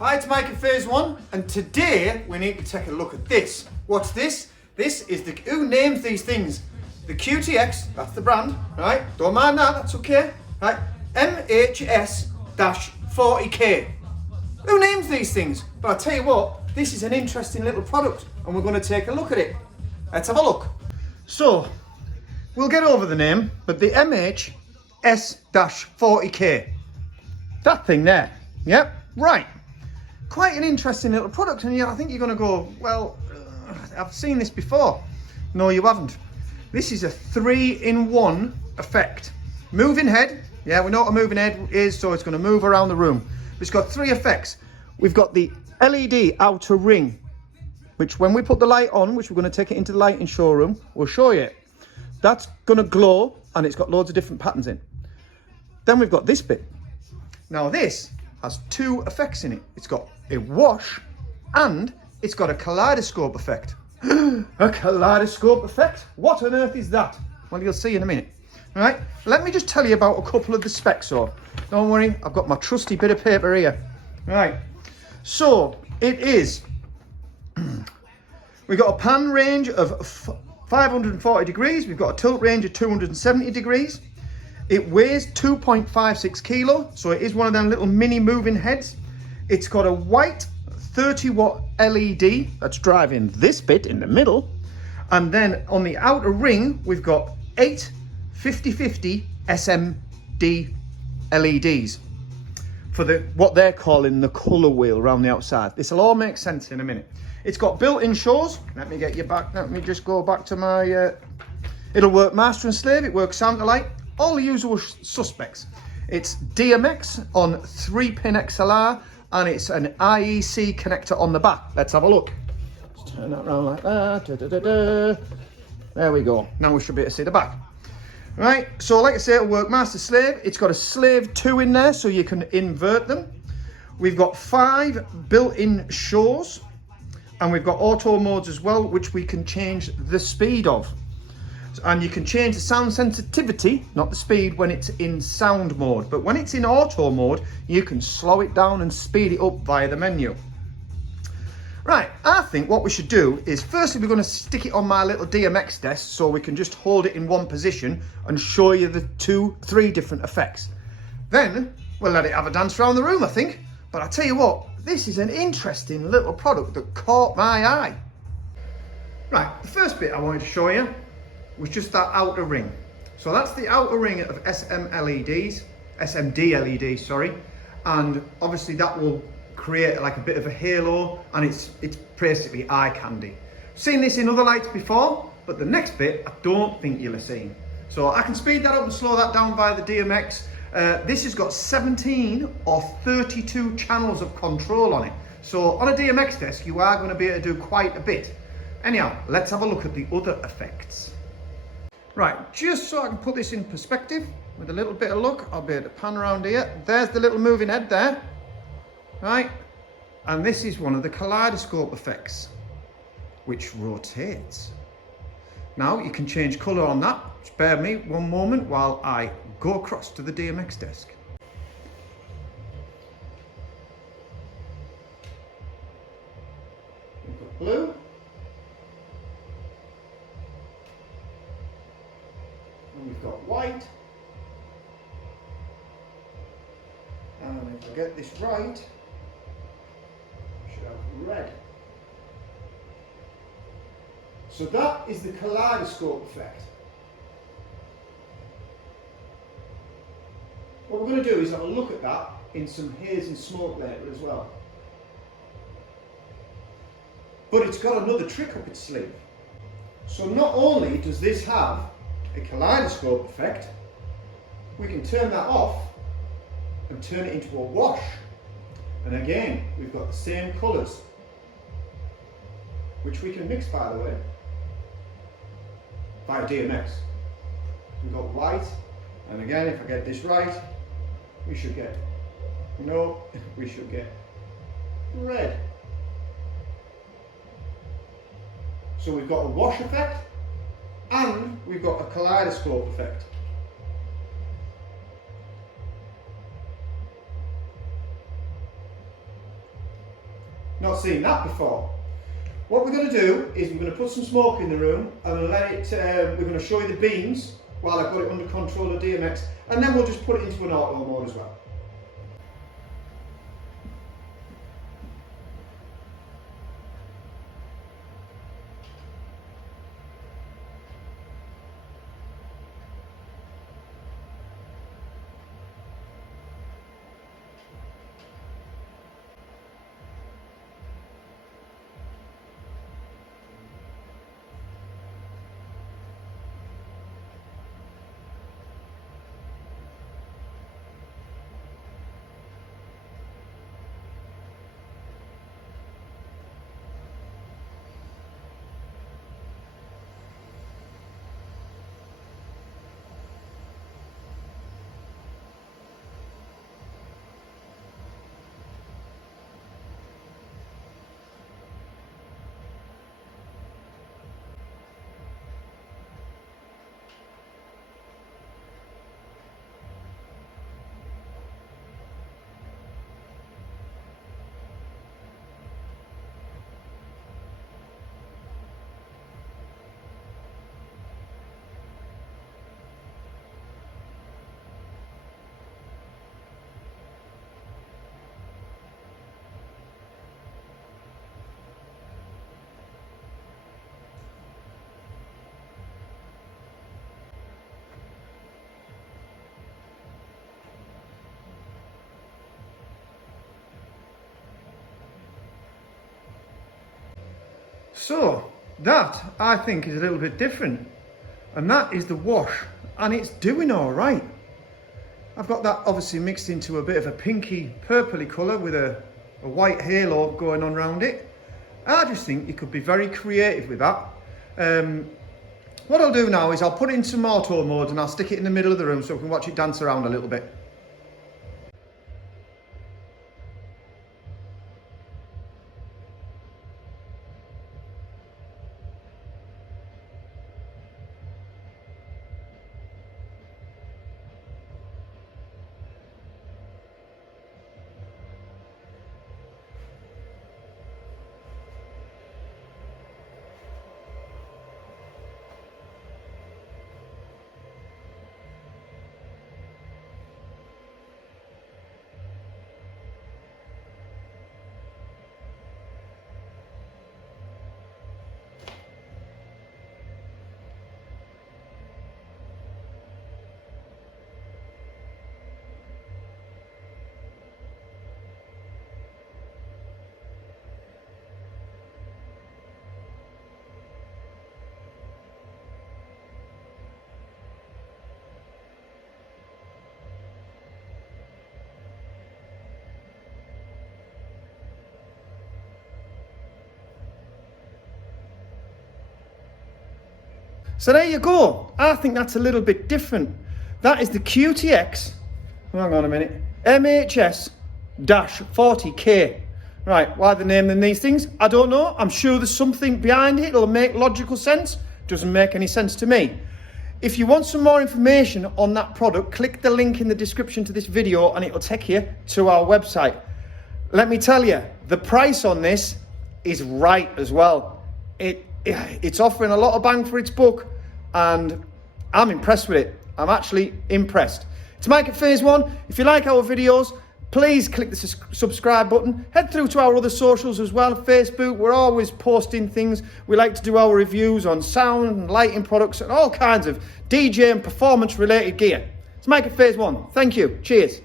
Hi, it's Mike at Phase 1, and today we need to take a look at this. What's this? This is the, who names these things? The QTX, that's the brand, right? Don't mind that, that's okay, right? MHS-40K. Who names these things? But I'll tell you what, this is an interesting little product, and we're going to take a look at it. Let's have a look. So, we'll get over the name, but the MHS-40K. That thing there, yep, right. Quite an interesting little product, and I think you're going to go, well, I've seen this before. No, you haven't. This is a 3-in-1 effect. Moving head, yeah, we know what a moving head is, so it's going to move around the room. It's got 3 effects. We've got the LED outer ring, which when we put the light on, which we're going to take it into the lighting showroom, we'll show you it. That's going to glow, and it's got loads of different patterns in. Then we've got this bit. Now this has 2 effects in it. It's got a wash and it's got a kaleidoscope effect. A kaleidoscope effect? What on earth is that? Well, you'll see in a minute. All right, let me just tell you about a couple of the specs. So don't worry, I've got my trusty bit of paper here. All right, so it is, we've got a pan range of 540 degrees. We've got a tilt range of 270 degrees. It weighs 2.56 kilo, so it is one of them little mini moving heads. It's got a white 30-watt LED that's driving this bit in the middle. And then on the outer ring, we've got 8 50/50 SMD LEDs for what they're calling the color wheel around the outside. This will all make sense in a minute. It's got built-in shows. Let me get you back. Let me just go back to my... it'll work master and slave. It works sound alike. All the usual suspects. It's DMX on 3-pin XLR, and it's an IEC connector on the back. Let's have a look. Let's turn that around like that. Da, da, da, da. There we go. Now we should be able to see the back. Right, so like I say, it'll work master slave. It's got a slave 2 in there, so you can invert them. We've got 5 built-in shows, and we've got auto modes as well, which we can change the speed of. And you can change the sound sensitivity, not the speed, when it's in sound mode. But when it's in auto mode, you can slow it down and speed it up via the menu. Right, I think what we should do is, firstly, we're going to stick it on my little DMX desk so we can just hold it in one position and show you the 3 different effects. Then, we'll let it have a dance around the room, I think. But I tell you what, this is an interesting little product that caught my eye. Right, the first bit I wanted to show you was just that outer ring. So that's the outer ring of SMD LEDs, sorry. And obviously that will create like a bit of a halo, and it's basically eye candy. Seen this in other lights before, but the next bit I don't think you'll have seen. So I can speed that up and slow that down via the DMX. This has got 17 or 32 channels of control on it. So on a DMX desk, you are going to be able to do quite a bit. Anyhow, let's have a look at the other effects. Right, just so I can put this in perspective, with a little bit of luck, I'll be able to pan around here. There's the little moving head there, right? And this is one of the kaleidoscope effects, which rotates. Now, you can change colour on that. Just bear with me one moment while I go across to the DMX desk. We've got blue. We've got white, and if I get this right, I should have red. So that is the kaleidoscope effect. What we're going to do is have a look at that in some haze and smoke later as well. But it's got another trick up its sleeve. So not only does this have a kaleidoscope effect, we can turn that off and turn it into a wash. And again, we've got the same colours, which we can mix, by the way, by DMX. We've got white, and again, if I get this right, we should get red. So we've got a wash effect, and we've got a kaleidoscope effect. not seen that before. What we're going to do is we're going to put some smoke in the room and let it, we're going to show you the beams while I've got it under control of DMX, and then we'll just put it into an auto mode as well. So that I think is a little bit different, and that is the wash, and it's doing all right. I've got that obviously mixed into a bit of a pinky purpley colour with a white halo going on around it. I just think you could be very creative with that. What I'll do now is I'll put it in some auto mode and I'll stick it in the middle of the room so we can watch it dance around a little bit. So there you go. I think that's a little bit different. That is the QTX, hang on a minute, MHS-40K. Right, why they're naming these things, I don't know. I'm sure there's something behind it. It'll make logical sense. Doesn't make any sense to me. If you want some more information on that product, click the link in the description to this video and it'll take you to our website. Let me tell you, the price on this is right as well. It's offering a lot of bang for its buck, and I'm impressed with it. I'm actually impressed. To make it phase one, if you like our videos, please click the subscribe button. Head through to our other socials as well. Facebook, we're always posting things. We like to do our reviews on sound and lighting products and all kinds of DJ and performance related gear. To make it phase one, thank you. Cheers.